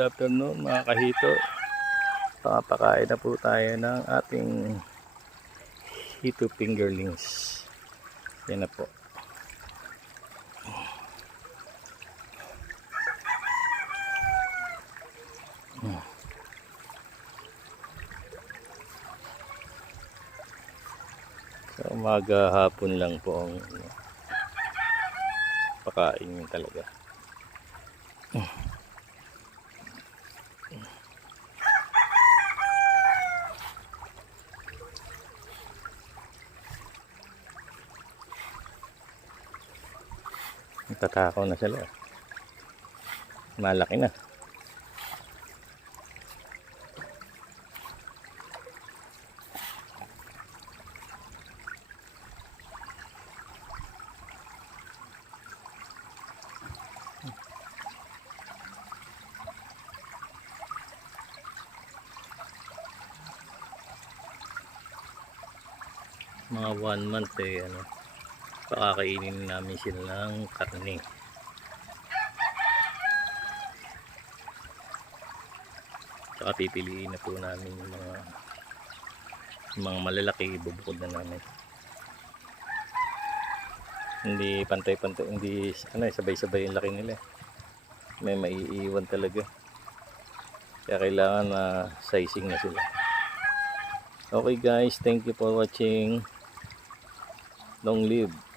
afternoon mga kahito. Papakain na po tayo ng ating hito fingerlings. Yan na po. Sa umaga hapon lang po ang pakain yun talaga. Tatakaw na sila. Malaki na. Mga 1 month pakakainin namin sila ng karne. Saka pipiliin na po namin yung mga malalaki, ibubukod na namin. Hindi pantay-pantay, hindi sabay-sabay yung laki nila. May maiiwan talaga. Kaya kailangan na sizing na sila. Okay guys, thank you for watching. Long live